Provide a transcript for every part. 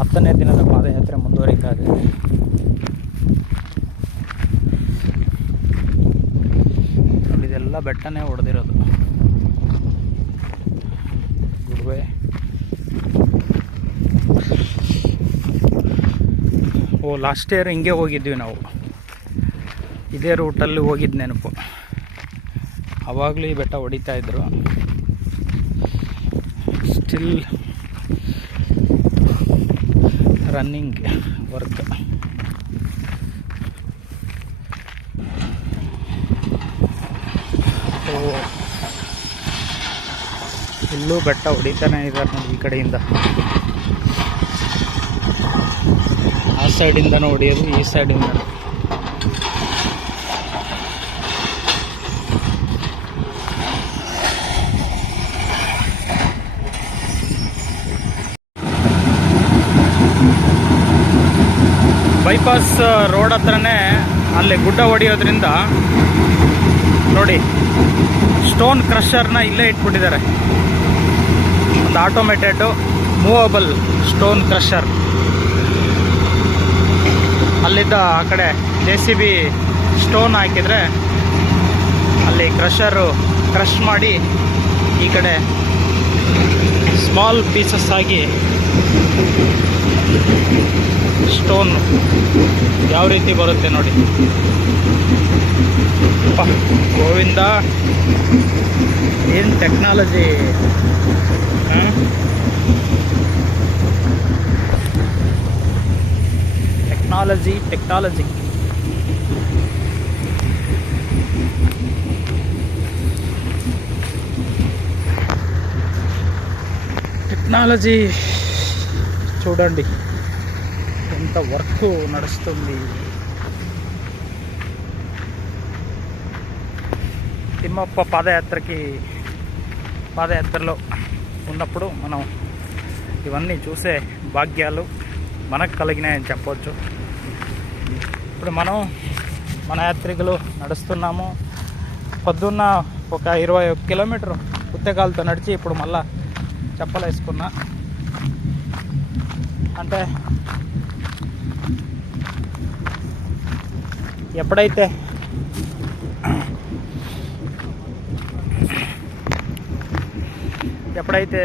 10ನೇ ದಿನದ ಪಾದಯಾತ್ರೆ ಮುಂದುವರಿತಾ ಇದೆ. ನೋಡಿ, ಇದೆಲ್ಲ ಬೆಟ್ಟನೇ ಹೊಡೆದಿರೋದು. ಗುರುವೆ ಲಾಸ್ಟ್ ಇಯರ್ ಹಿಂಗೆ ಹೋಗಿದ್ವಿ ನಾವು. ಇದೇ ರೂಟಲ್ಲಿ ಹೋಗಿದ್ದು ನೆನಪು. ಆವಾಗಲೂ ಈ ಬೆಟ್ಟ ಹೊಡಿತಾ ಇದ್ರು. Still running work. ಇಲ್ಲೂ ಬೆಟ್ಟ ಹೊಡಿತಾನೆ ಇದ್ದಾರೆ ನೋಡಿ, ಈ ಕಡೆಯಿಂದ. ಆ ಸೈಡಿಂದ ಹೊಡಿಯೋದು, ಈ ಸೈಡಿಂದ. ಬೈಪಾಸ್ ರೋಡ್ ಹತ್ರನೇ ಅಲ್ಲಿ ಗುಡ್ಡ ಹೊಡೆಯೋದ್ರಿಂದ ನೋಡಿ, ಸ್ಟೋನ್ ಕ್ರಷರ್ನ ಇಲ್ಲೇ ಇಟ್ಬಿಟ್ಟಿದ್ದಾರೆ. ಒಂದು ಆಟೋಮೇಟೆಡ್ ಮೂವಬಲ್ ಸ್ಟೋನ್ ಕ್ರಷರ್. ಅಲ್ಲಿದ್ದ ಆ ಕಡೆ JCB ಸ್ಟೋನ್ ಹಾಕಿದರೆ ಅಲ್ಲಿ ಕ್ರಷರು ಕ್ರಷ್ ಮಾಡಿ ಈ ಕಡೆ ಸ್ಮಾಲ್ ಪೀಸಸ್ ಆಗಿ ಸ್ಟೋನ್ ಯಾವ ರೀತಿ ಬರುತ್ತೆ ನೋಡಿ. ಗೋವಿಂದ, ಏನು ಟೆಕ್ನಾಲಜಿ! ಟೆಕ್ನಾಲಜಿ టెక్నాలజీ చూడండి ఎంత వర్క్ నడుస్తుంది. తిమ్మప్ప పాదయాత్రలో ఉన్నప్పుడు మనం ఇవన్నీ చూసే భాగ్యాలు మనకు కలిగినాయని చెప్పవచ్చు. ఇప్పుడు మన యాత్రికులు నడుస్తున్నాము. పొద్దున్న ఒక 21 కిలోమీటర్ పుత్తకాలతో నడిచి ఇప్పుడు మళ్ళా చెప్పలు వేసుకున్నా. అంటే ఎప్పుడైతే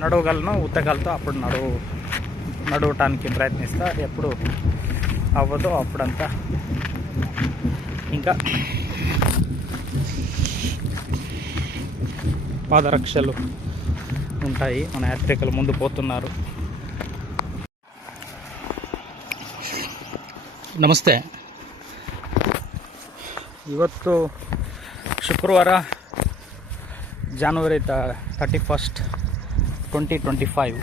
నడవగలను ఉత్తకాలతో అప్పుడు నడవటానికి ప్రయత్నిస్తా. ఎప్పుడు అవ్వదో అప్పుడంతా ఇంకా పాదరక్షలు ఉంటాయి. మన యాత్రికులు ముందు పోతున్నారు. ನಮಸ್ತೆ. ಇವತ್ತು ಶುಕ್ರವಾರ, January 31st, 2025,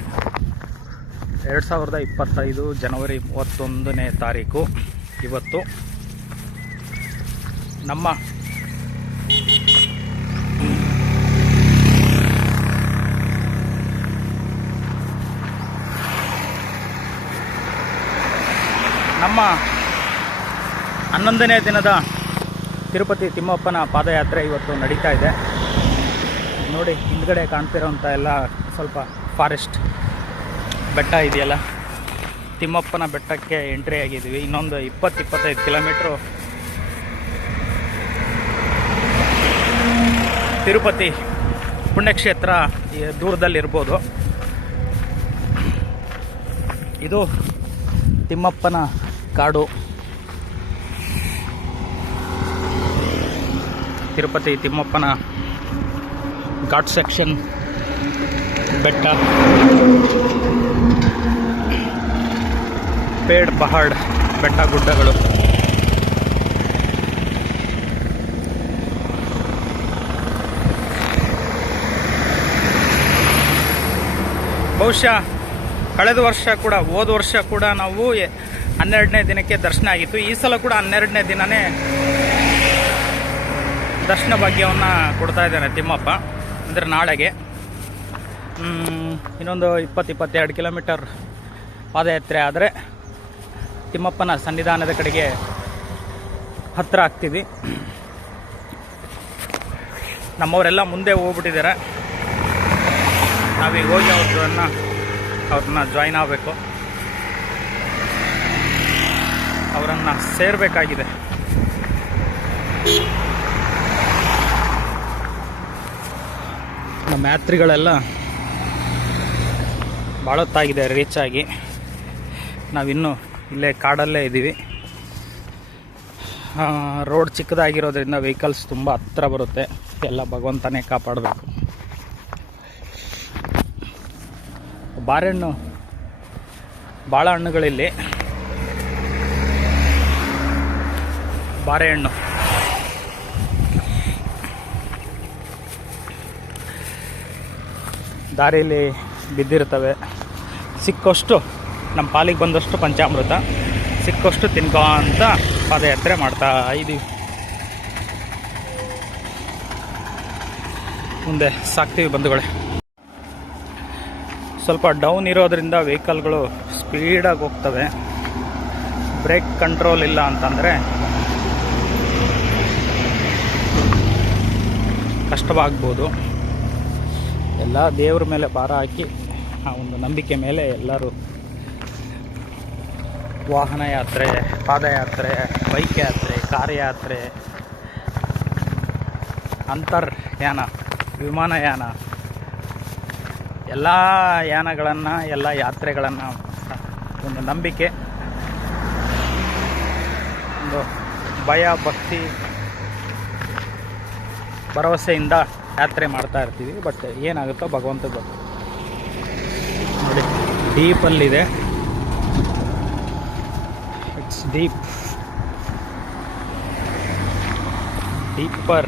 2025 ಜನವರಿ 31ನೇ ತಾರೀಕು. ಇವತ್ತು ನಮ್ಮ ನಮ್ಮ 11ನೇ ದಿನದ ತಿರುಪತಿ ತಿಮ್ಮಪ್ಪನ ಪಾದಯಾತ್ರೆ ಇವತ್ತು ನಡೀತಾ ಇದೆ. ನೋಡಿ, ಹಿಂದ್ಗಡೆ ಕಾಣ್ತಿರೋಂಥ ಎಲ್ಲ ಸ್ವಲ್ಪ ಫಾರೆಸ್ಟ್ ಬೆಟ್ಟ ಇದೆಯಲ್ಲ, ತಿಮ್ಮಪ್ಪನ ಬೆಟ್ಟಕ್ಕೆ ಎಂಟ್ರಿ ಆಗಿದ್ದೀವಿ. ಇನ್ನೊಂದು 20-25 ಕಿಲೋಮೀಟ್ರು ತಿರುಪತಿ ಪುಣ್ಯಕ್ಷೇತ್ರ ದೂರದಲ್ಲಿರ್ಬೋದು. ಇದು ತಿಮ್ಮಪ್ಪನ ಕಾಡು, ತಿರುಪತಿ ತಿಮ್ಮಪ್ಪನ ಘಾಟ್ ಸೆಕ್ಷನ್ ಬೆಟ್ಟ, ಪೇಡ್ ಪಹಾಡ್ ಬೆಟ್ಟ ಗುಡ್ಡಗಳು. ಬಹುಶಃ ಕಳೆದ ವರ್ಷ ಕೂಡ, ಹೋದ ವರ್ಷ ಕೂಡ ನಾವು 12ನೇ ದಿನಕ್ಕೆ ದರ್ಶನ ಆಗಿತ್ತು. ಈ ಸಲ ಕೂಡ 12ನೇ ದಿನನೇ ದರ್ಶನ ಭಾಗ್ಯವನ್ನು ಕೊಡ್ತಾ ಇದ್ದಾನೆ ತಿಮ್ಮಪ್ಪ. ಅಂದರೆ ನಾಳೆಗೆ ಇನ್ನೊಂದು 20-22 ಕಿಲೋಮೀಟರ್ ಪಾದಯಾತ್ರೆ ಆದರೆ ತಿಮ್ಮಪ್ಪನ ಸನ್ನಿಧಾನದ ಕಡೆಗೆ ಹತ್ತಿರ ಆಗ್ತೀವಿ. ನಮ್ಮವರೆಲ್ಲ ಮುಂದೆ ಹೋಗ್ಬಿಟ್ಟಿದ್ದಾರೆ. ನಾವೀಗ ಹೋಗಿ ಅವ್ರನ್ನ ಜಾಯ್ನ್ ಆಗಬೇಕು. ಪಾದಯಾತ್ರೆಯನ್ನು ಸೇರಬೇಕಾಗಿದೆ. ನಮ್ಮ ಯಾತ್ರಿಗಳೆಲ್ಲ ಭಾಳ ಹೊತ್ತಾಗಿದೆ ರೀಚ್ ಆಗಿ. ನಾವಿನ್ನೂ ಇಲ್ಲೇ ಕಾಡಲ್ಲೇ ಇದ್ದೀವಿ. ರೋಡ್ ಚಿಕ್ಕದಾಗಿರೋದ್ರಿಂದ ವೆಹಿಕಲ್ಸ್ ತುಂಬ ಹತ್ತಿರ ಬರುತ್ತೆ. ಎಲ್ಲ ಭಗವಂತನೇ ಕಾಪಾಡಬೇಕು. ಬಾಳೆಹಣ್ಣು ಬಾಳೆಹಣ್ಣುಗಳಿಲ್ಲಿ ಬಾಳೆಹಣ್ಣು ದಾರಿಯಲ್ಲಿ ಬಿದ್ದಿರ್ತವೆ. ಸಿಕ್ಕಷ್ಟು ನಮ್ಮ ಪಾಲಿಗೆ ಬಂದಷ್ಟು ಪಂಚಾಮೃತ, ಸಿಕ್ಕಷ್ಟು ತಿನ್ಕೋ ಅಂತ ಪಾದಯಾತ್ರೆ ಮಾಡ್ತಾ ಇದ್ದೀವಿ. ಮುಂದೆ ಸಾಕ್ತೀವಿ ಬಂಧುಗಳೇ. ಸ್ವಲ್ಪ ಡೌನ್ ಇರೋದ್ರಿಂದ ವೆಹಿಕಲ್ಗಳು ಸ್ಪೀಡಾಗಿ ಹೋಗ್ತವೆ. ಬ್ರೇಕ್ ಕಂಟ್ರೋಲ್ ಇಲ್ಲ ಅಂತಂದರೆ ಕಷ್ಟವಾಗ್ಬೋದು. ಎಲ್ಲ ದೇವ್ರ ಮೇಲೆ ಭಾರ ಹಾಕಿ ಆ ಒಂದು ನಂಬಿಕೆ ಮೇಲೆ ಎಲ್ಲರೂ ವಾಹನ ಯಾತ್ರೆ, ಪಾದಯಾತ್ರೆ, ಬೈಕ್ ಯಾತ್ರೆ, ಕಾರ್ ಯಾತ್ರೆ, ಅಂತರ್ಯಾನ, ವಿಮಾನಯಾನ, ಎಲ್ಲ ಯಾನಗಳನ್ನು, ಎಲ್ಲ ಯಾತ್ರೆಗಳನ್ನು ಒಂದು ನಂಬಿಕೆ, ಒಂದು ಭಯ, ಭಕ್ತಿ, ಭರವಸೆಯಿಂದ ಯಾತ್ರೆ ಮಾಡ್ತಾ ಇರ್ತೀವಿ. ಬಟ್ ಏನಾಗುತ್ತೋ ಭಗವಂತ ಗೊತ್ತು. ನೋಡಿ, ಡೀಪಲ್ಲಿದೆ. It's deeper.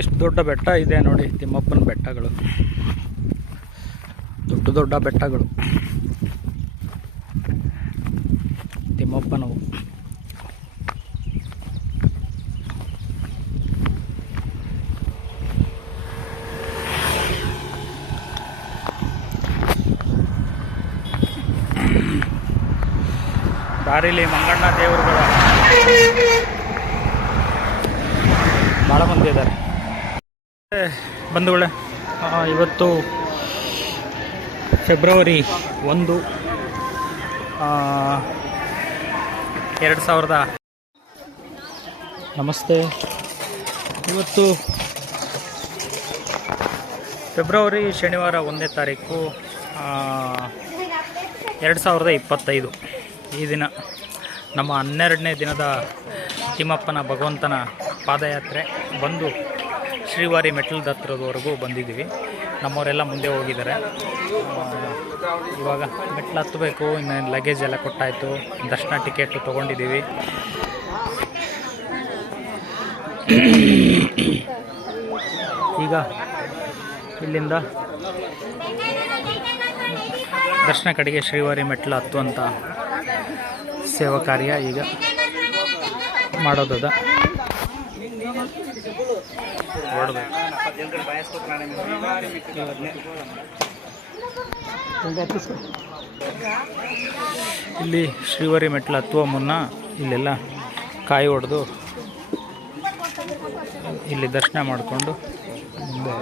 ಎಷ್ಟು ದೊಡ್ಡ ಬೆಟ್ಟ ಇದೆ ನೋಡಿ, ತಿಮ್ಮಪ್ಪನ ಬೆಟ್ಟಗಳು. ದೊಡ್ಡ ದೊಡ್ಡ ಬೆಟ್ಟಗಳು ತಿಮ್ಮಪ್ಪನವು. ದಾರಿಲಿ ಮಂಗಣ್ಣ ದೇವರುಗಳ ಭಾಳ ಮಂದಿ ಇದ್ದಾರೆ ಬಂಧುಗಳೇ. ಇವತ್ತು ಫೆಬ್ರವರಿ 1, 2000. ನಮಸ್ತೆ. ಇವತ್ತು ಫೆಬ್ರವರಿ ಶನಿವಾರ 1ನೇ ತಾರೀಕು 2025. ಈ ದಿನ ನಮ್ಮ 12ನೇ ದಿನದ ತಿಮ್ಮಪ್ಪನ ಭಗವಂತನ ಪಾದಯಾತ್ರೆ ಬಂದು ಶ್ರೀವಾರಿ ಮೆಟ್ಲದ ಹತ್ರದವರೆಗೂ ಬಂದಿದ್ದೀವಿ. ನಮ್ಮವರೆಲ್ಲ ಮುಂದೆ ಹೋಗಿದ್ದಾರೆ. ಇವಾಗ ಮೆಟ್ಲು ಹತ್ತಬೇಕು. ಇನ್ನು ಲಗೇಜ್ ಎಲ್ಲ ಕೊಟ್ಟಾಯಿತು. ದರ್ಶನ ಟಿಕೆಟು ತೊಗೊಂಡಿದ್ದೀವಿ. ಈಗ ಇಲ್ಲಿಂದ ದರ್ಶನ ಕಡೆಗೆ ಶ್ರೀವಾರಿ ಮೆಟ್ಲು ಹತ್ತುವಂಥ ಸೇವಾ ಕಾರ್ಯ ಈಗ ಮಾಡೋದದ. ಇಲ್ಲಿ ಶ್ರೀವಾರಿ ಮೆಟ್ಲು ಹತ್ತುವ ಮುನ್ನ ಇಲ್ಲೆಲ್ಲ ಕಾಯಿ ಹೊಡೆದು ಇಲ್ಲಿ ದರ್ಶನ ಮಾಡಿಕೊಂಡು ಮುಂದೆ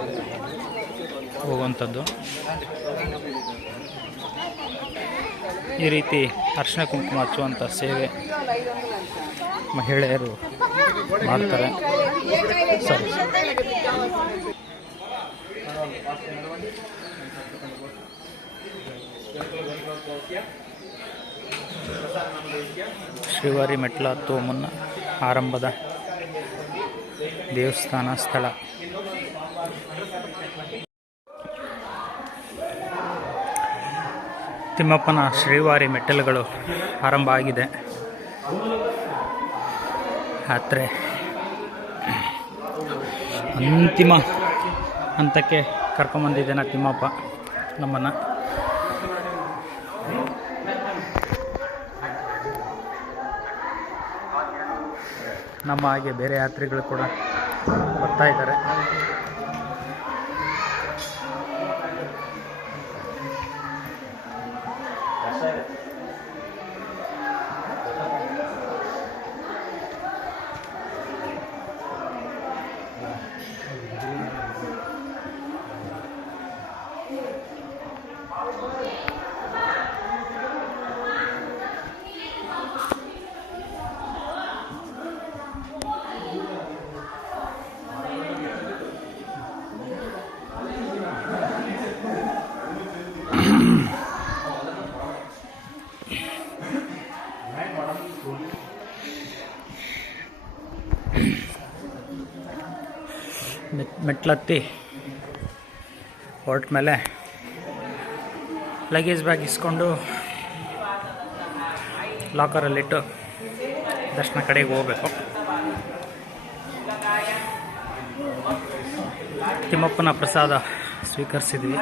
ಹೋಗುವಂಥದ್ದು. ಈ ರೀತಿ ಅರಿಶಿನ ಕುಂಕುಮ ಹಚ್ಚುವಂಥ ಸೇವೆ ಮಹಿಳೆಯರು ಮಾಡ್ತಾರೆ. ಸರಿ, ಶ್ರೀವಾರಿ ಮೆಟ್ಲು ಹತ್ತುವ ಮುನ್ನ ಆರಂಭದ ದೇವಸ್ಥಾನ ಸ್ಥಳ. ತಿಮ್ಮಪ್ಪನ ಶ್ರೀವಾರಿ ಮೆಟ್ಟಿಲುಗಳು ಆರಂಭ ಆಗಿದೆ. ಯಾತ್ರೆ ಅಂತಿಮ ಹಂತಕ್ಕೆ ಕರ್ಕೊಂಬಂದಿದ್ದೇನೆ ತಿಮ್ಮಪ್ಪ ನಮ್ಮನ್ನು. ನಮ್ಮ ಹಾಗೆ ಬೇರೆ ಯಾತ್ರಿಗಳು ಕೂಡ ಬರ್ತಾ ಇದ್ದಾರೆ. ಮೆಟ್ಲತ್ತಿ ಹೊರಟ ಮೇಲೆ ಲಗೇಜ್ ಬ್ಯಾಗ್ ಇಸ್ಕೊಂಡು ಲಾಕರಲ್ಲಿಟ್ಟು ದರ್ಶನ ಕಡೆಗೆ ಹೋಗಬೇಕು. ತಿಮ್ಮಪ್ಪನ ಪ್ರಸಾದ ಸ್ವೀಕರಿಸಿದ್ವಿ.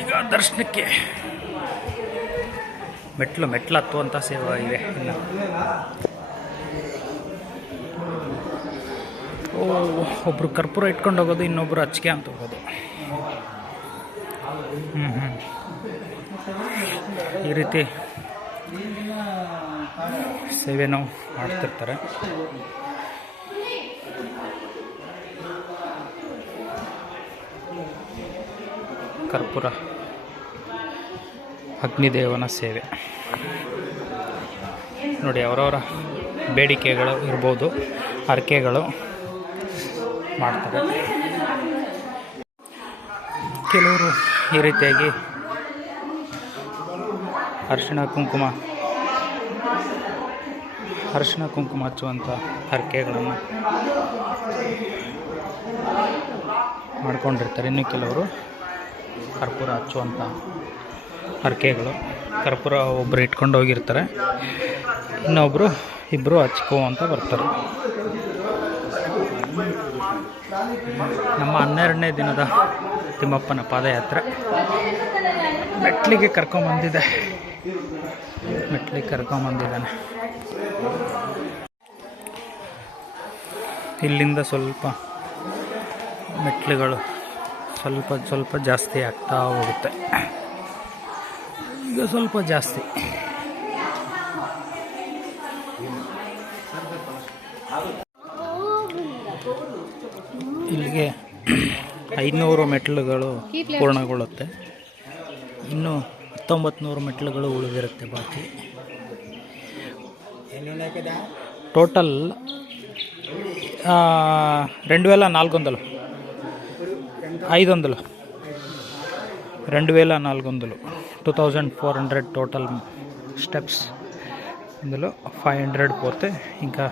ಈಗ ದರ್ಶನಕ್ಕೆ ಮೆಟ್ಲು ಹತ್ತುವಂಥ ಸೇವೆ ಇವೆ. ಇನ್ನು ಒಬ್ಬರು ಕರ್ಪೂರ ಇಟ್ಕೊಂಡು ಹೋಗೋದು, ಇನ್ನೊಬ್ಬರು ಅಚ್ಚಿಗೆ ಅಂತ ಹೋಗೋದು. ಈ ರೀತಿ ಸೇವೆನೂ ಮಾಡ್ತಿರ್ತಾರೆ. ಕರ್ಪೂರ ಅಗ್ನಿದೇವನ ಸೇವೆ ನೋಡಿ. ಅವರವರ ಬೇಡಿಕೆಗಳು ಇರ್ಬೋದು, ಹರಕೆಗಳು ಮಾಡ್ತಾರೆ. ಕೆಲವರು ಈ ರೀತಿಯಾಗಿ ಅರಿಶಿಣ ಕುಂಕುಮ ಹಚ್ಚುವಂಥ ಹರಕೆಗಳನ್ನು ಮಾಡ್ಕೊಂಡಿರ್ತಾರೆ. ಇನ್ನು ಕೆಲವರು ಕರ್ಪೂರ ಹಚ್ಚುವಂಥ ಹರಕೆಗಳು. ಕರ್ಪೂರ ಒಬ್ಬರು ಇಟ್ಕೊಂಡು ಹೋಗಿರ್ತಾರೆ, ಇಬ್ಬರು ಹಚ್ಕೋ ಅಂತ ಬರ್ತಾರೆ. ನಮ್ಮ 12ನೇ ದಿನದ ತಿಮ್ಮಪ್ಪನ ಪಾದಯಾತ್ರೆ ಮೆಟ್ಲಿಗೆ ಕರ್ಕೊಂಬಂದಿದ್ದಾನೆ. ಇಲ್ಲಿಂದ ಸ್ವಲ್ಪ ಮೆಟ್ಲುಗಳು ಸ್ವಲ್ಪ ಜಾಸ್ತಿ ಆಗ್ತಾ ಹೋಗುತ್ತೆ. ಈಗ ಸ್ವಲ್ಪ ಜಾಸ್ತಿ. ಇಲ್ಲಿಗೆ 500 ಮೆಟ್ಲುಗಳು ಪೂರ್ಣಗೊಳ್ಳುತ್ತೆ. ಇನ್ನು 1900 ಮೆಟ್ಲುಗಳು ಉಳಿದಿರುತ್ತೆ ಬಾಕಿ. Total 2400 2400 total steps. ఇందులో 500 పోతే ఇంకా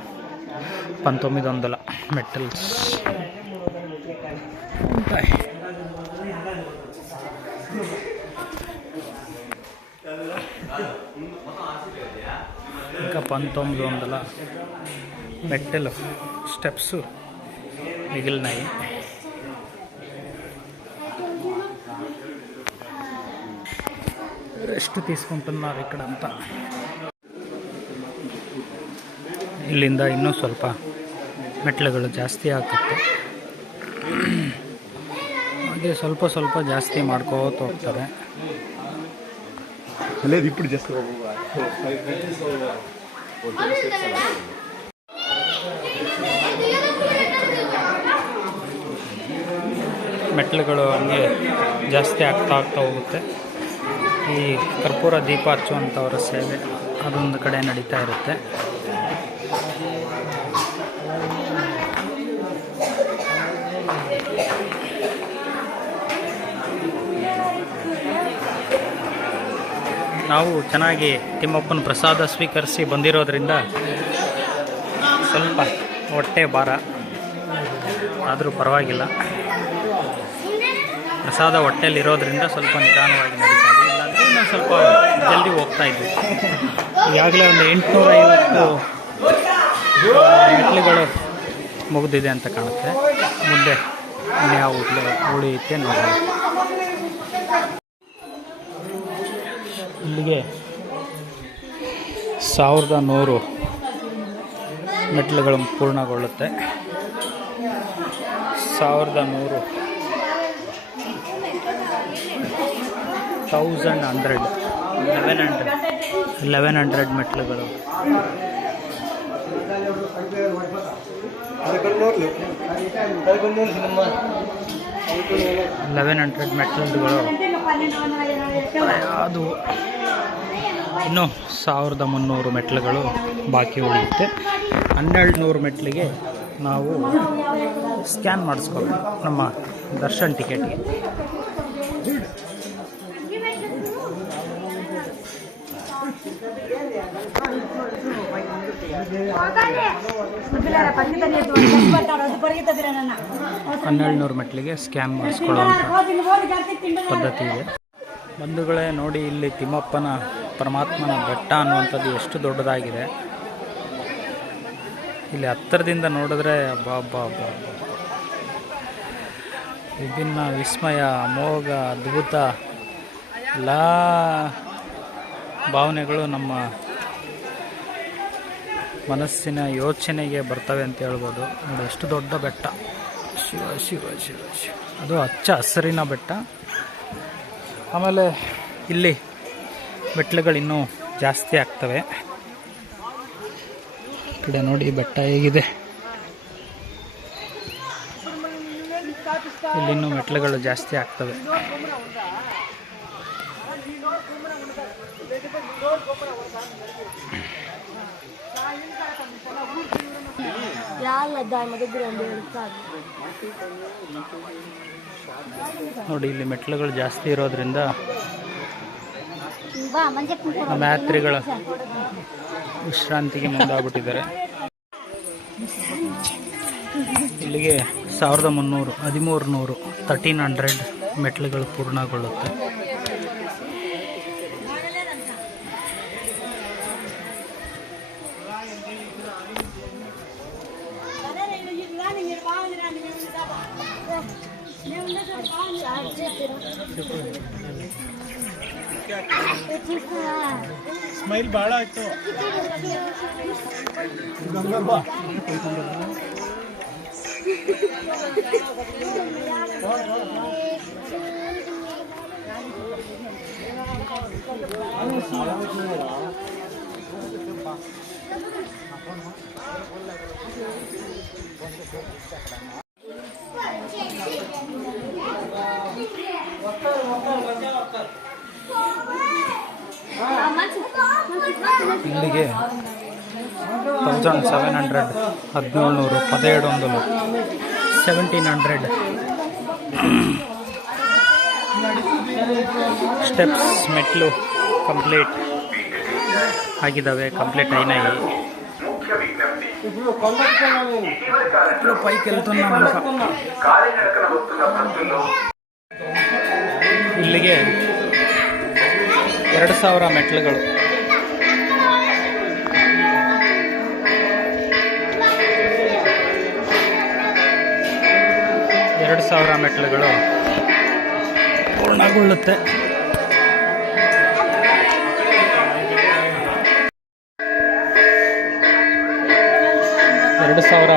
1900 మెటల్స్ ఉంటాయి. ఇంకా 1900 మెట్టెలు స్టెప్స్ మిగిలినాయి. రెస్ట్ తీసుకుంటున్నారు ఇక్కడంతా. ಇಲ್ಲಿಂದ ಇನ್ನೂ ಸ್ವಲ್ಪ ಮೆಟ್ಲುಗಳು ಜಾಸ್ತಿ ಆಗುತ್ತೆ. ಹಾಗೆ ಸ್ವಲ್ಪ ಜಾಸ್ತಿ ಮಾಡ್ಕೋತ ಹೋಗ್ತಾರೆ. ಮೆಟ್ಲುಗಳು ಹಂಗೆ ಜಾಸ್ತಿ ಆಗ್ತಾ ಹೋಗುತ್ತೆ. ಈ ಕರ್ಪೂರ ದೀಪ ಹಚ್ಚುವಂಥವರ ಸೇವೆ ಅದೊಂದು ಕಡೆ ನಡೀತಾ ಇರುತ್ತೆ. ನಾವು ಚೆನ್ನಾಗಿ ತಿಮ್ಮಪ್ಪನ ಪ್ರಸಾದ ಸ್ವೀಕರಿಸಿ ಬಂದಿರೋದ್ರಿಂದ ಸ್ವಲ್ಪ ಹೊಟ್ಟೆ ಭಾರ ಆದರೂ ಪರವಾಗಿಲ್ಲ. ಪ್ರಸಾದ ಹೊಟ್ಟೆಯಲ್ಲಿರೋದ್ರಿಂದ ಸ್ವಲ್ಪ ನಿಧಾನವಾಗಿ ನಡೀತಾ ಇದೆ. ಇಲ್ಲಾಂದರೆ ಇನ್ನೊಂದು ಸ್ವಲ್ಪ ಜಲ್ದಿ ಹೋಗ್ತಾ ಇದ್ವಿ. ಈಗಾಗಲೇ ಒಂದು 850 ಮೆಟ್ಲುಗಳು ಮುಗಿದಿದೆ ಅಂತ ಕಾಣುತ್ತೆ. ಮುಂದೆ ಇನ್ಯಾವ ಉಳಿಯುತ್ತೆ ನೋಡೋಣ. ಇಲ್ಲಿಗೆ 1100 ಮೆಟ್ಲುಗಳು ಪೂರ್ಣಗೊಳ್ಳುತ್ತೆ. 1100 1100 ಮೆಟ್ಲುಗಳು. 1100 ಮೆಟ್ಲುಗಳು ಅದು ಇನ್ನೂ 1300 ಮೆಟ್ಲುಗಳು ಬಾಕಿ ಉಳಿಯುತ್ತೆ. 1200 ಮೆಟ್ಲಿಗೆ ನಾವು ಸ್ಕ್ಯಾನ್ ಮಾಡಿಸ್ಕೋಬೇಕು ನಮ್ಮ ದರ್ಶನ್ ಟಿಕೆಟ್ಗೆ. 1200 ಮೆಟ್ಲಿಗೆ ಸ್ಕ್ಯಾನ್ ಮಾಡಿಸ್ಕೊಳ್ಳುವಂಥ ಪದ್ಧತಿ ಇದೆ. ಬಂಧುಗಳೇ ನೋಡಿ, ಇಲ್ಲಿ ತಿಮ್ಮಪ್ಪನ ಪರಮಾತ್ಮನ ಬೆಟ್ಟ ಅನ್ನುವಂಥದ್ದು ಎಷ್ಟು ದೊಡ್ಡದಾಗಿದೆ. ಇಲ್ಲಿ ಹತ್ತಿರದಿಂದ ನೋಡಿದ್ರೆ ವಿಭಿನ್ನ, ವಿಸ್ಮಯ, ಅಮೋಘ, ಅದ್ಭುತ ಎಲ್ಲ ಭಾವನೆಗಳು ನಮ್ಮ ಮನಸ್ಸಿನ ಯೋಚನೆಗೆ ಬರ್ತವೆ ಅಂತ ಹೇಳ್ಬೋದು. ನೋಡಿ ಎಷ್ಟು ದೊಡ್ಡ ಬೆಟ್ಟ, ಶಿವ ಶಿವ ಶಿವ ಶಿವ, ಅದು ಹಚ್ಚ ಹಸಿರಿನ ಬೆಟ್ಟ. ಆಮೇಲೆ ಇಲ್ಲಿ ಮೆಟ್ಲುಗಳು ಇನ್ನೂ ಜಾಸ್ತಿ ಆಗ್ತವೆ. ಕಡೆ ನೋಡಿ ಬೆಟ್ಟ ಹೇಗಿದೆ, ಇಲ್ಲಿನ್ನೂ ಮೆಟ್ಲುಗಳು ಜಾಸ್ತಿ ಆಗ್ತವೆ. ನೋಡಿ ಇಲ್ಲಿ ಮೆಟ್ಲುಗಳು ಜಾಸ್ತಿ ಇರೋದ್ರಿಂದ ನಮ್ಮ ಯಾತ್ರಿಗಳ ವಿಶ್ರಾಂತಿಗೆ ಮುಂದಾಗ್ಬಿಟ್ಟಿದ್ದಾರೆ. ಇಲ್ಲಿಗೆ 1300 1300 ಮೆಟ್ಲುಗಳು ಪೂರ್ಣಗೊಳ್ಳುತ್ತೆ. ಸ್ಮೈಲ್ ಭಾಳ ಆಯ್ತು. ಇಲ್ಲಿಗೆ 1700 1700 1700 1700 ಸ್ಟೆಪ್ಸ್ ಮೆಟ್ಲು ಕಂಪ್ಲೀಟ್ ಆಗಿದ್ದಾವೆ. ಕಂಪ್ಲೀಟ್ అయినాయి. ఇప్పుడు పైకి వెళ్తున్నాం. ఇಲ್ಲಿಗೆ 2000 ಮೆಟ್ಲುಗಳು. ಮೆಟ್ಲುಗಳು ಪೂರ್ಣಗೊಳ್ಳುತ್ತೆ.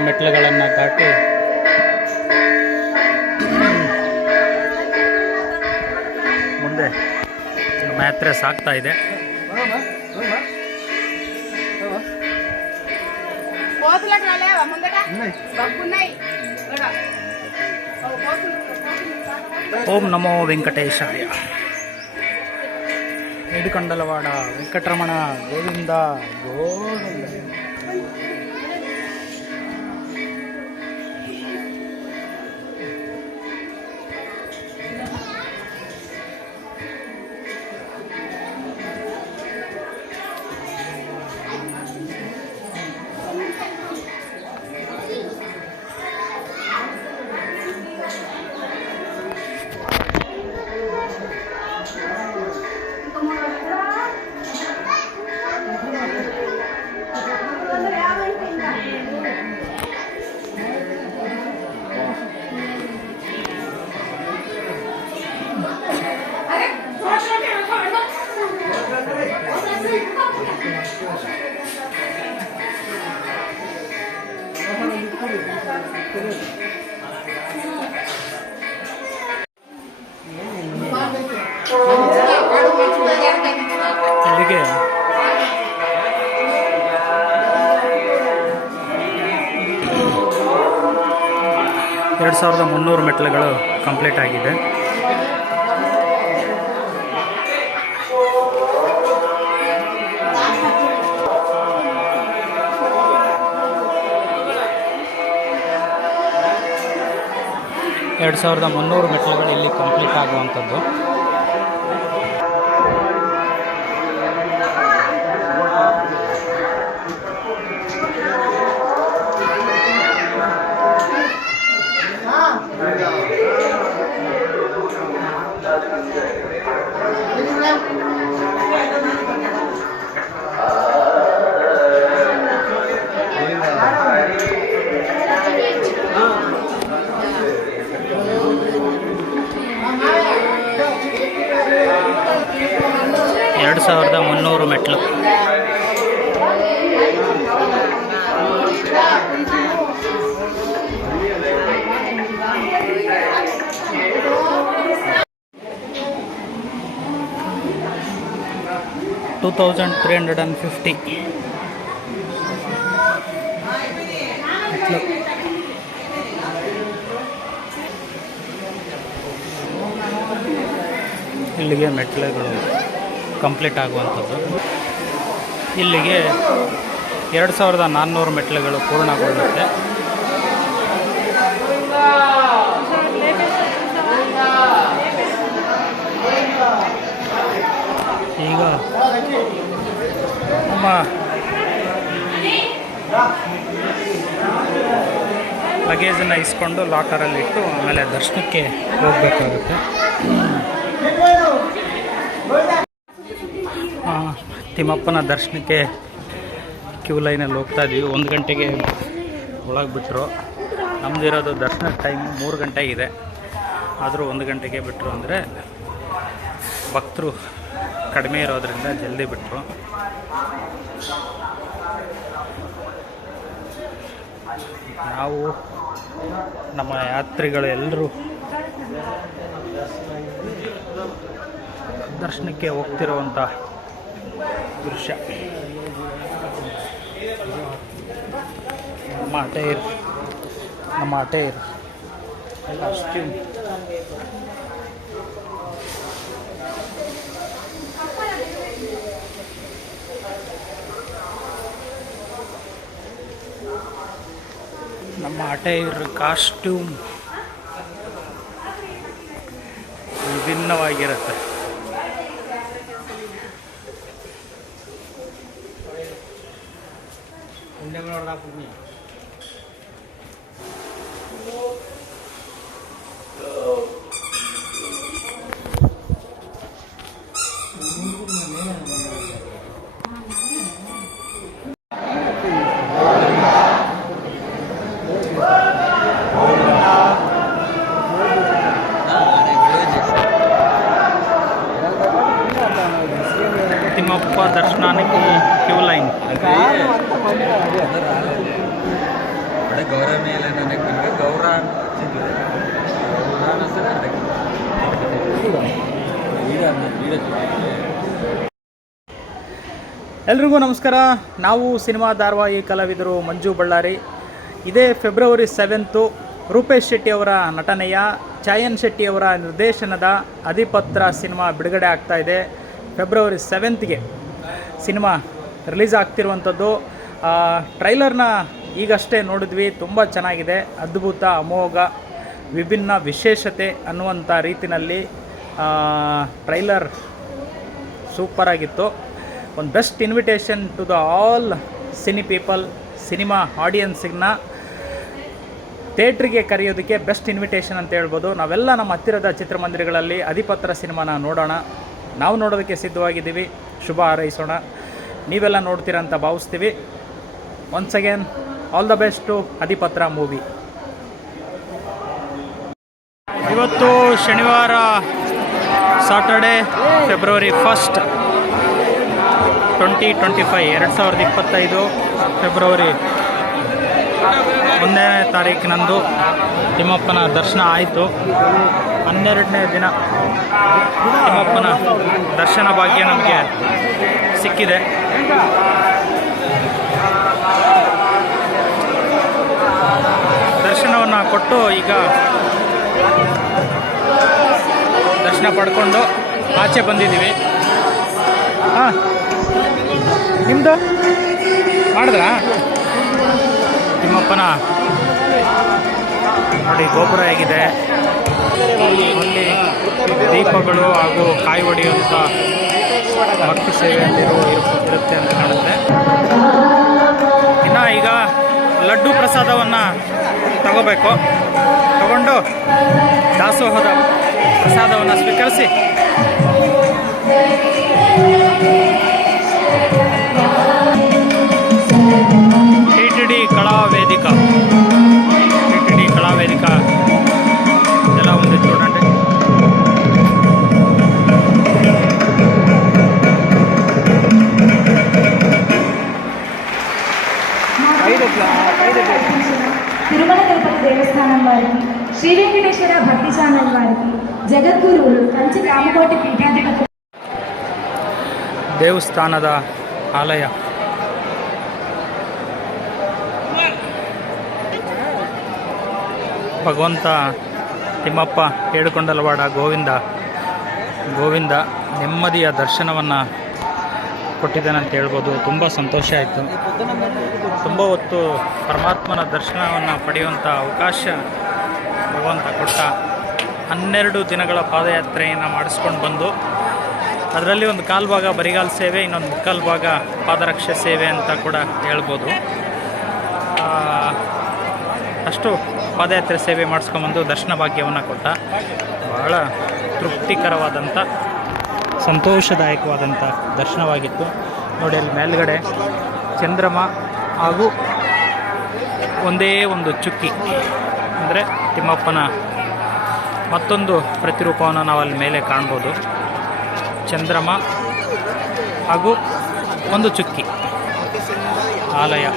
ಮೆಟ್ಲುಗಳನ್ನು ದಾಟಿ ಮುಂದೆ ನಮ್ಮ ಯಾತ್ರೆ ಸಾಗ್ತಾ ಇದೆ. ಓಂ ನಮೋ ವೆಂಕಟೇಶಾಯ. ಏಡುಕೊಂಡಲವಾಡ ವೆಂಕಟರಮಣ ಗೋವಿಂದ ಗೋವಿಂದ. ಇಲ್ಲಿಗೆ 2300 ಮೆಟ್ಲುಗಳು ಕಂಪ್ಲೀಟ್ ಆಗಿದೆ. ಮೆಟ್ಲುಗಳು ಇಲ್ಲಿ ಕಂಪ್ಲೀಟ್ ಆಗುವಂಥದ್ದು. $2,300 ಮೆಟ್ಲು. $2,350 ಮೆಟ್ಲು. ಇಲ್ಲಿಗೆ ಮೆಟ್ಲುಗಳು ಕಂಪ್ಲೀಟ್ ಆಗುವಂಥದ್ದು. ಇಲ್ಲಿಗೆ 2,400 ಮೆಟ್ಲುಗಳು ಪೂರ್ಣಗೊಳ್ಳುತ್ತೆ. ಈಗ ನಮ್ಮ ಲಗೇಜನ್ನು ಇಸ್ಕೊಂಡು ಲಾಕರಲ್ಲಿಟ್ಟು ಆಮೇಲೆ ದರ್ಶನಕ್ಕೆ ಹೋಗಬೇಕಾಗುತ್ತೆ. ತಿಮ್ಮಪ್ಪನ ದರ್ಶನಕ್ಕೆ ಕ್ಯೂ ಲೈನಲ್ಲಿ ಹೋಗ್ತಾ ಇದ್ದೀವಿ. 1 ಗಂಟೆಗೆ ಒಳಗೆ ಬಿಟ್ಟರು. ನಮ್ಮದಿರೋದು ದರ್ಶನ ಟೈಮ್ 3 ಗಂಟೆ ಇದೆ. ಆದರೂ 1 ಗಂಟೆಗೆ ಬಿಟ್ಟರು ಅಂದರೆ ಭಕ್ತರು ಕಡಿಮೆ ಇರೋದರಿಂದ ಜಲ್ದಿ ಬಿಟ್ಟರು. ನಾವು ನಮ್ಮ ಯಾತ್ರಿಗಳು ಎಲ್ಲರೂ ದರ್ಶನಕ್ಕೆ ಹೋಗ್ತಿರುವಂಥ ದೃಶ್ಯ. ನಮ್ಮ ಅಟೇರ್ ಎಲ್ಲ ಅಷ್ಟು ನಮ್ಮ ಅಟೈರ್ ಕಾಸ್ಟ್ಯೂಮ್ ವಿಭಿನ್ನವಾಗಿರುತ್ತೆ. తిమ్మప్ప దర్శనానికి క్యూ లైన్. ಎಲ್ರಿಗೂ ನಮಸ್ಕಾರ. ನಾವು ಸಿನಿಮಾ ಧಾರಾವಾಹಿ ಕಲಾವಿದರು ಮಂಜು ಬಳ್ಳಾರಿ. ಇದೇ ಫೆಬ್ರವರಿ 7 ರೂಪೇಶ್ ಶೆಟ್ಟಿಯವರ ನಟನೆಯ ಚಾಯನ್ ಶೆಟ್ಟಿಯವರ ನಿರ್ದೇಶನದ ಅಧಿಪತ್ರ ಸಿನಿಮಾ ಬಿಡುಗಡೆ ಆಗ್ತಾ ಇದೆ. ಫೆಬ್ರವರಿ 7ಗೆ ಸಿನಿಮಾ ರಿಲೀಸ್ ಆಗ್ತಿರುವಂಥದ್ದು. ಟ್ರೈಲರ್ನ ಈಗಷ್ಟೇ ನೋಡಿದ್ವಿ. ತುಂಬ ಚೆನ್ನಾಗಿದೆ. ಅದ್ಭುತ, ಅಮೋಘ, ವಿಭಿನ್ನ, ವಿಶೇಷತೆ ಅನ್ನುವಂಥ ರೀತಿಯಲ್ಲಿ ಟ್ರೈಲರ್ ಸೂಪರಾಗಿತ್ತು. ಒಂದು best invitation to the all cine people, cinema ಆಡಿಯನ್ಸಿನ ಥಿಯೇಟ್ರಿಗೆ ಕರೆಯೋದಕ್ಕೆ ಬೆಸ್ಟ್ ಇನ್ವಿಟೇಷನ್ ಅಂತ ಹೇಳ್ಬೋದು. ನಾವೆಲ್ಲ ನಮ್ಮ ಹತ್ತಿರದ ಚಿತ್ರಮಂದಿರಗಳಲ್ಲಿ ಅಧಿಪತ್ರ ಸಿನಿಮಾನ ನೋಡೋಣ. ನಾವು ನೋಡೋದಕ್ಕೆ ಸಿದ್ಧವಾಗಿದ್ದೀವಿ. ಶುಭ ಹಾರೈಸೋಣ. ನೀವೆಲ್ಲ ನೋಡ್ತೀರಾ ಅಂತ ಭಾವಿಸ್ತೀವಿ. Once again all the best to Adhipatra movie. ಇವತ್ತು ಶನಿವಾರ, ಸಾಟರ್ಡೆ, ಫೆಬ್ರವರಿ 1, 2025 ಫೆಬ್ರವರಿ 1ನೇ ತಾರೀಕಿನಂದು ತಿಮ್ಮಪ್ಪನ ದರ್ಶನ ಆಯಿತು. 12ನೇ ದಿನ ತಿಮ್ಮಪ್ಪನ ದರ್ಶನ ಭಾಗ್ಯ ನಮಗೆ ಸಿಕ್ಕಿದೆ. ದರ್ಶನವನ್ನು ಕೊಟ್ಟು ಈಗ ದರ್ಶನ ಪಡ್ಕೊಂಡು ಆಚೆ ಬಂದಿದ್ದೀವಿ. ಹಾಂ, ನಿಮ್ಮದು ಮಾಡಿದ್ರಾ? ತಿಮ್ಮಪ್ಪನ ನೋಡಿ ಗೋಪುರ ಹೇಗಿದೆ. ಅಲ್ಲಿ ದೀಪಗಳು ಹಾಗೂ ಕಾಯಿ ಹೊಡೆಯುವಂಥ ಭಕ್ತಿ ಸೇವೆ ಇರುತ್ತೆ ಅಂತ ಕಾಣುತ್ತೆ. ಇನ್ನು ಈಗ ಲಡ್ಡು ಪ್ರಸಾದವನ್ನು ತಗೋಬೇಕು. ತಗೊಂಡು ದಾಸೋಹದ ಪ್ರಸಾದವನ್ನು ಸ್ವೀಕರಿಸಿ ಟಿಟಿಡಿ ಕಲಾ ವೇದಿಕಾ ఎలా ఉంది చూడండి. తిరుమల తిరుపతి దేవస్థానం వారికి, శ్రీ వెంకటేశ్వర భక్తి ఛానల్ వారికి, జగద్గురువులు కంచి రామకోటి పీఠాధిపతి ದೇವಸ್ಥಾನದ ಆಲಯ ಭಗವಂತ ತಿಮ್ಮಪ್ಪ ಏಡುಕೊಂಡಲವಾಡ ಗೋವಿಂದ ನೆಮ್ಮದಿಯ ದರ್ಶನವನ್ನು ಕೊಟ್ಟಿದ್ದಾನಂತ ಹೇಳ್ಬೋದು. ತುಂಬ ಸಂತೋಷ ಆಯಿತು. ತುಂಬ ಹೊತ್ತು ಪರಮಾತ್ಮನ ದರ್ಶನವನ್ನು ಪಡೆಯುವಂಥ ಅವಕಾಶ ಭಗವಂತ ಕೊಟ್ಟ. 12 ದಿನಗಳ ಪಾದಯಾತ್ರೆಯನ್ನು ಮಾಡಿಸ್ಕೊಂಡು ಬಂದು ಅದರಲ್ಲಿ ಒಂದು ಕಾಲು ಭಾಗ ಬರಿಗಾಲ ಸೇವೆ, ಇನ್ನೊಂದು ಮುಕ್ಕಾಲು ಭಾಗ ಪಾದರಕ್ಷೆ ಸೇವೆ ಅಂತ ಕೂಡ ಹೇಳ್ಬೋದು. ಅಷ್ಟು ಪಾದಯಾತ್ರೆ ಸೇವೆ ಮಾಡಿಸ್ಕೊಂಬಂದು ದರ್ಶನ ಭಾಗ್ಯವನ್ನು ಕೊಟ್ಟ. ಭಾಳ ತೃಪ್ತಿಕರವಾದಂಥ ಸಂತೋಷದಾಯಕವಾದಂಥ ದರ್ಶನವಾಗಿತ್ತು. ನೋಡಿ ಅಲ್ಲಿ ಮೇಲ್ಗಡೆ ಚಂದ್ರಮ ಹಾಗೂ ಒಂದೇ ಒಂದು ಚುಕ್ಕಿ ಅಂದರೆ ತಿಮ್ಮಪ್ಪನ ಮತ್ತೊಂದು ಪ್ರತಿರೂಪವನ್ನು ನಾವು ಅಲ್ಲಿ ಮೇಲೆ ಕಾಣ್ಬೋದು. ಚಂದ್ರಮ ಹಾಗೂ ಒಂದು ಚುಕ್ಕಿ ಆಲಯ.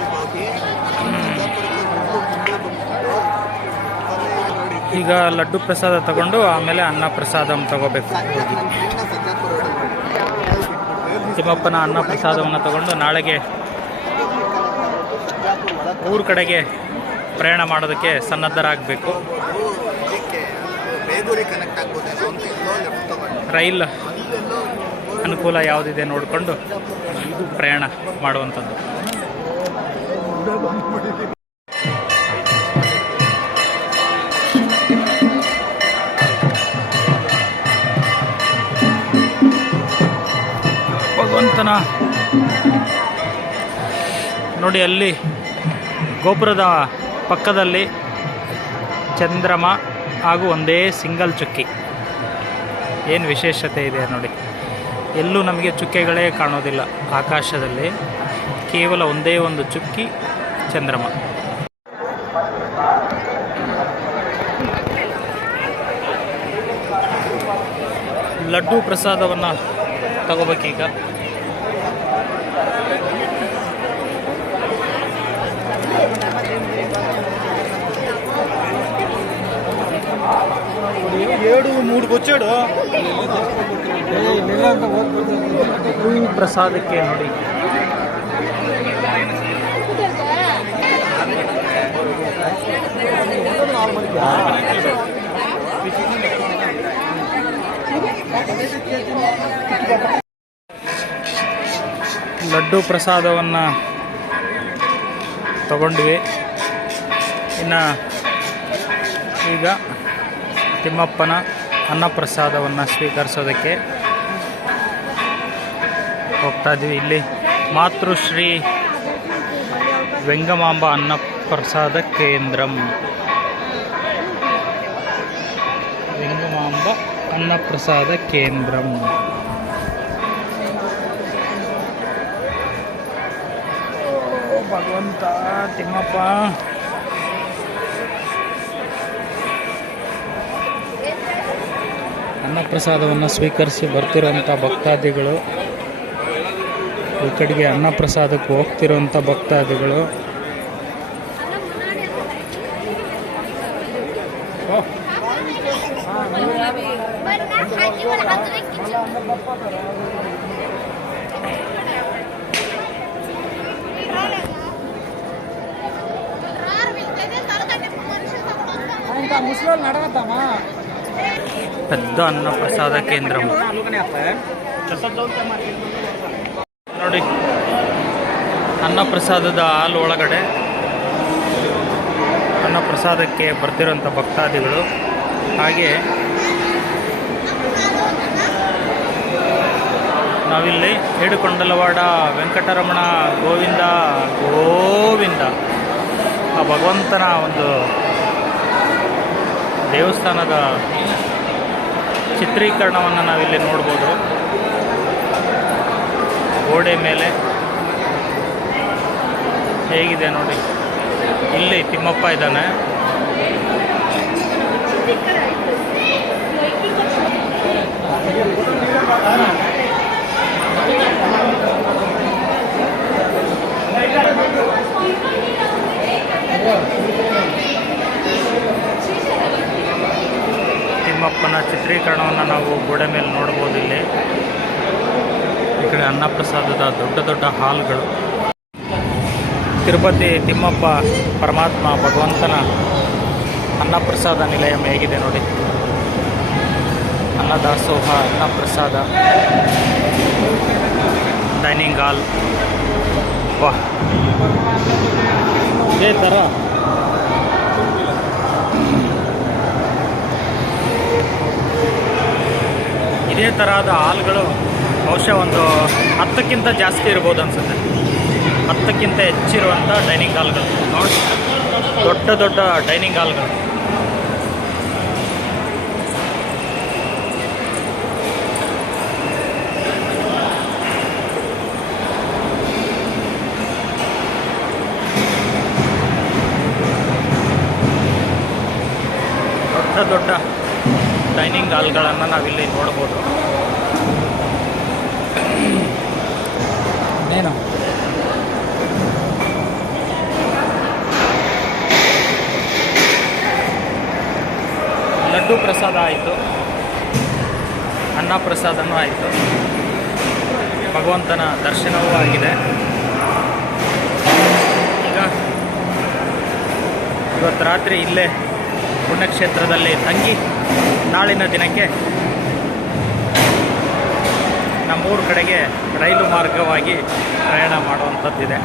ಈಗ ಲಡ್ಡು ಪ್ರಸಾದ ತಗೊಂಡು ಆಮೇಲೆ ಅನ್ನ ಪ್ರಸಾದ ತಗೋಬೇಕು. ಹೋಗಿ ತಿಮ್ಮಪ್ಪನ ಅನ್ನ ಪ್ರಸಾದವನ್ನು ತಗೊಂಡು ನಾಳೆಗೆ ಊರ ಕಡೆಗೆ ಪ್ರಯಾಣ ಮಾಡೋದಕ್ಕೆ ಸನ್ನದ್ಧರಾಗಬೇಕು. ರೈಲ್ ಅನುಕೂಲ ಯಾವುದಿದೆ ನೋಡಿಕೊಂಡು ಪ್ರಯಾಣ ಮಾಡುವಂಥದ್ದು. ಭಗವಂತನ ನೋಡಿ ಅಲ್ಲಿ ಗೋಪುರದ ಪಕ್ಕದಲ್ಲಿ ಚಂದ್ರಮ ಹಾಗೂ ಒಂದೇ ಸಿಂಗಲ್ ಚುಕ್ಕಿ. ಏನು ವಿಶೇಷತೆ ಇದೆ ನೋಡಿ. ಎಲ್ಲೂ ನಮಗೆ ಚುಕ್ಕೆಗಳೇ ಕಾಣೋದಿಲ್ಲ ಆಕಾಶದಲ್ಲಿ, ಕೇವಲ ಒಂದೇ ಒಂದು ಚುಕ್ಕಿ ಚಂದ್ರಮ. ಲಡ್ಡು ಪ್ರಸಾದವನ್ನು ತಗೋಬೇಕೀಗ. ಪ್ರಸಾದಕ್ಕೆ ನೋಡಿ ಲಡ್ಡು ಪ್ರಸಾದವನ್ನು ತಗೊಂಡ್ವಿ. ಇನ್ನು ಈಗ ತಿಮ್ಮಪ್ಪನ ಅನ್ನಪ್ರಸಾದವನ್ನು ಸ್ವೀಕರಿಸೋದಕ್ಕೆ ಹೋಗ್ತಾ ಇದ್ವಿ. ಇಲ್ಲಿ ಮಾತೃಶ್ರೀ ವೆಂಗಮಾಂಬ ಅನ್ನಪ್ರಸಾದ ಕೇಂದ್ರಂ, ವೆಂಗಮಾಂಬ ಅನ್ನಪ್ರಸಾದ ಕೇಂದ್ರಂ. ಭಗವಂತ ತಿಮ್ಮಪ್ಪ ಅನ್ನಪ್ರಸಾದವನ್ನು ಸ್ವೀಕರಿಸಿ ಬರ್ತಿರೋಂಥ ಭಕ್ತಾದಿಗಳು, ಈ ಕಡೆಗೆ ಅನ್ನಪ್ರಸಾದಕ್ಕೆ ಹೋಗ್ತಿರೋಂಥ ಭಕ್ತಾದಿಗಳು పెద్ద ಅನ್ನಪ್ರಸಾದ ಕೇಂದ್ರ ನೋಡಿ. ಅನ್ನಪ್ರಸಾದದ ಹಾಲ್ ಒಳಗಡೆ ಅನ್ನಪ್ರಸಾದಕ್ಕೆ ಬರ್ತಿರೋಂಥ ಭಕ್ತಾದಿಗಳು, ಹಾಗೆ ನಾವಿಲ್ಲಿ ಏಡುಕೊಂಡಲವಾಡ ವೆಂಕಟರಮಣ ಗೋವಿಂದ ಗೋವಿಂದ ಆ ಭಗವಂತನ ಒಂದು ದೇವಸ್ಥಾನದ ಚಿತ್ರೀಕರಣವನ್ನು ನಾವಿಲ್ಲಿ ನೋಡ್ಬೋದು. ಗೋಡೆ ಮೇಲೆ ಹೇಗಿದೆ ನೋಡಿ. ಇಲ್ಲಿ ತಿಮ್ಮಪ್ಪ ಇದ್ದಾನೆ. ತಿಮ್ಮಪ್ಪನ ಚಿತ್ರೀಕರಣವನ್ನು ನಾವು ಗೋಡೆ ಮೇಲೆ ನೋಡ್ಬೋದು. ಇಲ್ಲಿ ಈ ಕಡೆ ಅನ್ನಪ್ರಸಾದದ ದೊಡ್ಡ ದೊಡ್ಡ ಹಾಲ್ಗಳು. ತಿರುಪತಿ ತಿಮ್ಮಪ್ಪ ಪರಮಾತ್ಮ ಭಗವಂತನ ಅನ್ನಪ್ರಸಾದ ನಿಲಯ ಹೇಗಿದೆ ನೋಡಿ. ಅನ್ನದಾಸೋಹ, ಅನ್ನಪ್ರಸಾದ, ಡೈನಿಂಗ್ ಹಾಲ್. ವಾಹ್, ಇದೇ ಥರ ಇದೇ ಥರದ ಹಾಲ್ಗಳು ಬಹುಶಃ ಒಂದು 10ಕ್ಕಿಂತ ಜಾಸ್ತಿ ಇರ್ಬೋದು ಅನಿಸುತ್ತೆ. 10ಕ್ಕಿಂತ ಹೆಚ್ಚಿರುವಂಥ ಡೈನಿಂಗ್ ಹಾಲ್ಗಳು ನೋಡಿ. ದೊಡ್ಡ ದೊಡ್ಡ ಡೈನಿಂಗ್ ಹಾಲ್ಗಳು. ದೊಡ್ಡ ದೊಡ್ಡ ಡೈನಿಂಗ್ ಹಾಲ್ಗಳನ್ನು ನಾವಿಲ್ಲಿ ನೋಡ್ಬೋದು. ಏನು ಲಡ್ಡು ಪ್ರಸಾದ ಆಯಿತು, ಅನ್ನ ಪ್ರಸಾದನೂ ಆಯಿತು, ಭಗವಂತನ ದರ್ಶನವೂ ಆಗಿದೆ. ಈಗ ಇವತ್ತು ರಾತ್ರಿ ಇಲ್ಲೇ ಪುಣ್ಯಕ್ಷೇತ್ರದಲ್ಲಿ ತಂಗಿ ನಾಳಿನ ದಿನಕ್ಕೆ ನಮ್ಮೂರ ಕಡೆಗೆ ರೈಲು ಮಾರ್ಗವಾಗಿ ಪ್ರಯಾಣ ಮಾಡುವಂಥದ್ದಿದೆ.